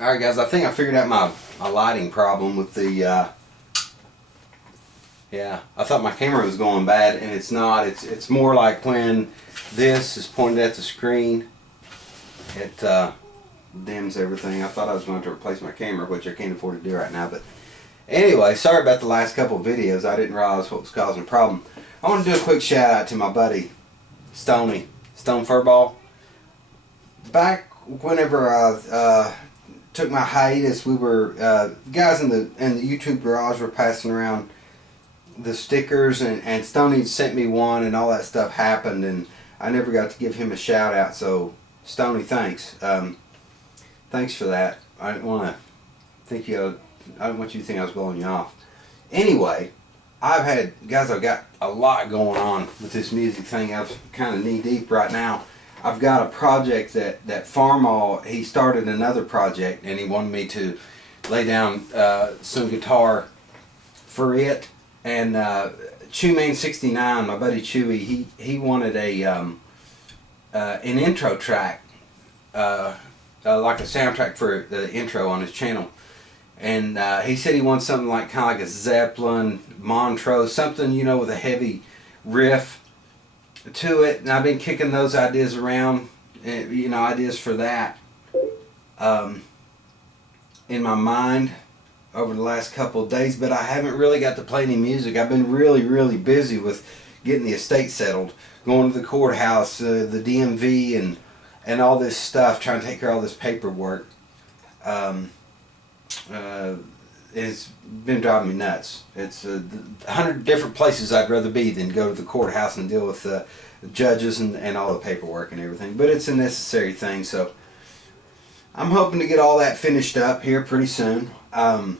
Alright guys, I think I figured out my lighting problem with the, yeah, I thought my camera was going bad and it's not. It's more like when this is pointed at the screen, it dims everything. I thought I was going to replace my camera, which I can't afford to do right now. But anyway, sorry about the last couple of videos. I didn't realize what was causing the problem. I want to do a quick shout out to my buddy, Stone Furball. Back whenever I took my hiatus, we were guys in the YouTube garage were passing around the stickers, and Stoney sent me one, and all that stuff happened, and I never got to give him a shout out. So Stoney, thanks. Thanks for that. I didn't want to think I don't want you to think I was blowing you off. Anyway, I've got a lot going on with this music thing. I'm kind of knee deep right now. I've got a project that Farmall, he started another project, and he wanted me to lay down some guitar for it. And Chewman69, my buddy Chewy, he wanted an intro track, like a soundtrack for the intro on his channel. And he said he wants something like kind of like a Zeppelin, Montrose, something, you know, with a heavy riff to it. And I've been kicking those ideas around, you know, ideas for that in my mind over the last couple of days, but I haven't really got to play any music. I've been really busy with getting the estate settled, going to the courthouse, the DMV, and all this stuff, trying to take care of all this paperwork. It's been driving me nuts. It's 100 different places I'd rather be than go to the courthouse and deal with the judges and all the paperwork and everything. But it's a necessary thing, so I'm hoping to get all that finished up here pretty soon. And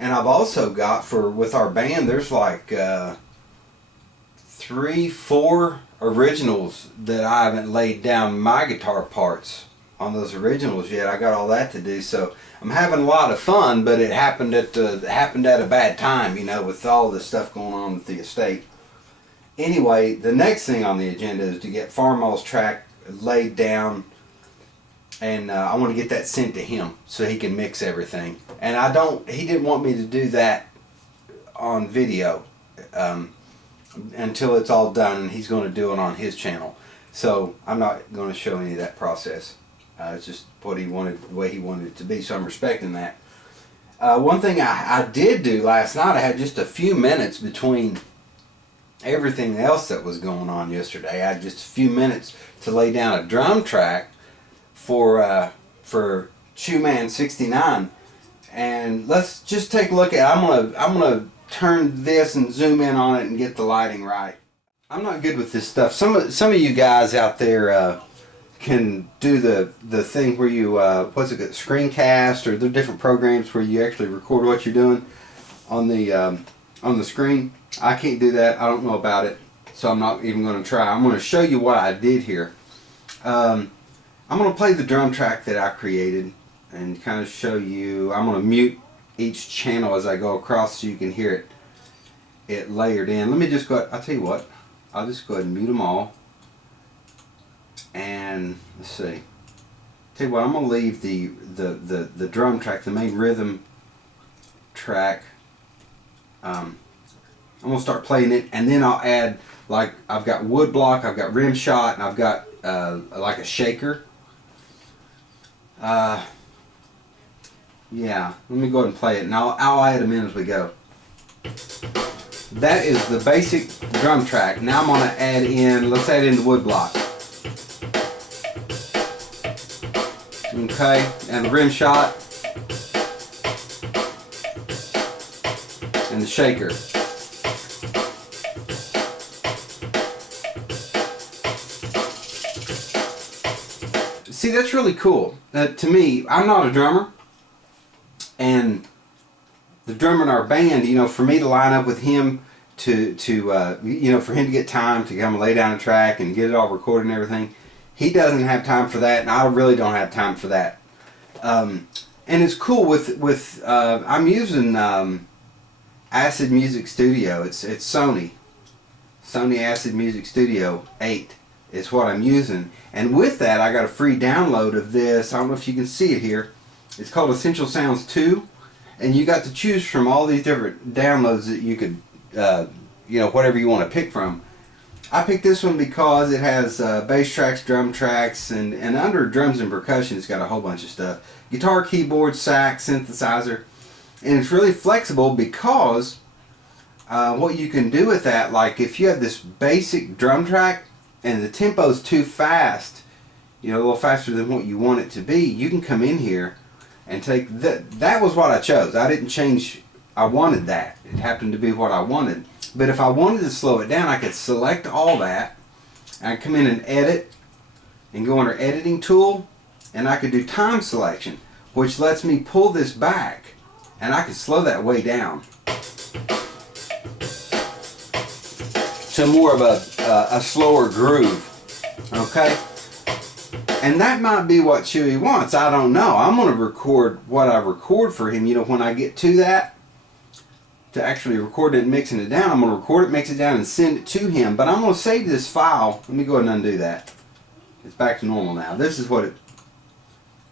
I've also got, with our band, there's like 3-4 originals that I haven't laid down my guitar parts on those originals yet. I got all that to do, so I'm having a lot of fun, but it happened at a bad time, you know, with all this stuff going on with the estate. Anyway, the next thing on the agenda is to get Farmall's track laid down, and I want to get that sent to him so he can mix everything. And he didn't want me to do that on video until it's all done, and he's going to do it on his channel. So I'm not going to show any of that process. It's just what he wanted, the way he wanted it to be, so I'm respecting that. One thing I did do last night, I had just a few minutes between everything else that was going on yesterday. I had just a few minutes to lay down a drum track for Chewman69, and let's just take a look at it. I'm gonna turn this and zoom in on it and get the lighting right. I'm not good with this stuff. Some of you guys out there can do the thing where you what's it called, screencast, or there are different programs where you actually record what you're doing on the screen. I can't do that. I don't know about it, so I'm not even going to try. I'm going to show you what I did here. I'm going to play the drum track that I created and kind of show you. I'm going to mute each channel as I go across so you can hear it layered in. Let me just go. I'll tell you what. I'll just go ahead and mute them all. And let's see. Tell you what, I'm gonna leave the drum track, the main rhythm track. I'm gonna start playing it, and then I'll add, like, I've got wood block, I've got rim shot, and I've got like a shaker. Yeah, let me go ahead and play it, and I'll add them in as we go. That is the basic drum track. Now I'm gonna add in. Let's add in the wood block. Okay, and the rim shot, and the shaker. See, that's really cool. To me, I'm not a drummer, and the drummer in our band, you know, for me to line up with him to you know, for him to get time to come and lay down a track and get it all recorded and everything, he doesn't have time for that, and I really don't have time for that. And it's cool with I'm using Acid Music Studio. It's Sony Acid Music Studio 8 is what I'm using, and with that I got a free download of this. I don't know if you can see it here. It's called Essential Sounds 2, and you got to choose from all these different downloads that you could, you know, whatever you want to pick from. I picked this one because it has bass tracks, drum tracks, and under drums and percussion it's got a whole bunch of stuff. Guitar, keyboard, sax, synthesizer, and it's really flexible because what you can do with that, like if you have this basic drum track and the tempo's too fast, you know, a little faster than what you want it to be, you can come in here and take that was what I chose. I didn't change, I wanted that. It happened to be what I wanted. But if I wanted to slow it down, I could select all that, and I'd come in and edit, and go under editing tool, and I could do time selection, which lets me pull this back, and I can slow that way down to more of a slower groove, okay? And that might be what Chewy wants, I don't know. I'm going to record what I record for him, you know, when I get to that, to actually record it and mixing it down, I'm going to record it, mix it down, and send it to him. But I'm going to save this file. Let me go ahead and undo that. It's back to normal now. This is what it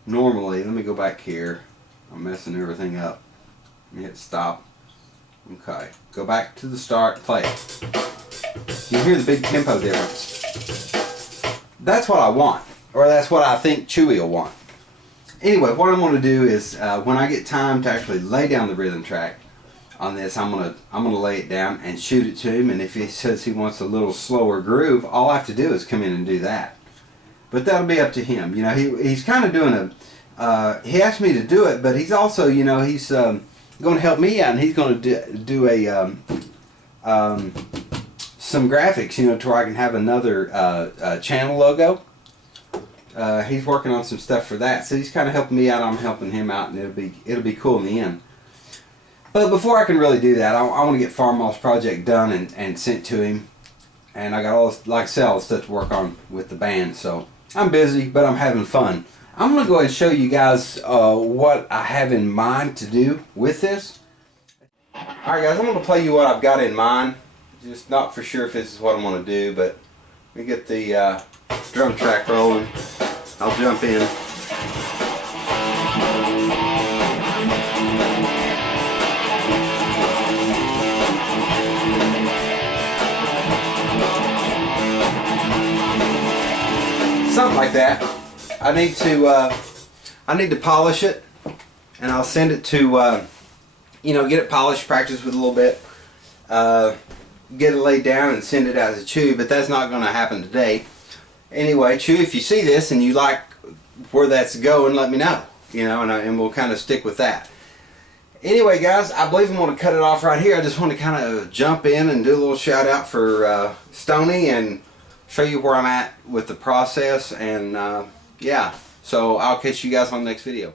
normally, let me go back here. I'm messing everything up. Let me hit stop. Okay. Go back to the start, play it. You hear the big tempo difference. That's what I want. Or that's what I think Chewy will want. Anyway, what I'm going to do is, when I get time to actually lay down the rhythm track, on this, I'm gonna lay it down and shoot it to him, and if he says he wants a little slower groove, all I have to do is come in and do that. But that'll be up to him. You know, he's kind of doing he asked me to do it, but he's also, you know, he's going to help me out, and he's going to do a some graphics, you know, to where I can have another channel logo. He's working on some stuff for that, so he's kind of helping me out. I'm helping him out, and it'll be cool in the end. But before I can really do that, I want to get Farmall's project done and sent to him. And I got all this, like I said, all the stuff to work on with the band. So I'm busy, but I'm having fun. I'm going to go ahead and show you guys what I have in mind to do with this. Alright guys, I'm going to play you what I've got in mind. Just not for sure if this is what I'm going to do, but let me get the drum track rolling. I'll jump in. Something like that. I need to polish it, and I'll send it to you know, get it polished, practice with a little bit, get it laid down and send it out as a Chew, but that's not going to happen today. Anyway, Chew, if you see this and you like where that's going, let me know, you know, and we'll kind of stick with that. Anyway guys, I believe I'm going to cut it off right here. I just want to kind of jump in and do a little shout out for Stoney and show you where I'm at with the process, and yeah, so I'll catch you guys on the next video.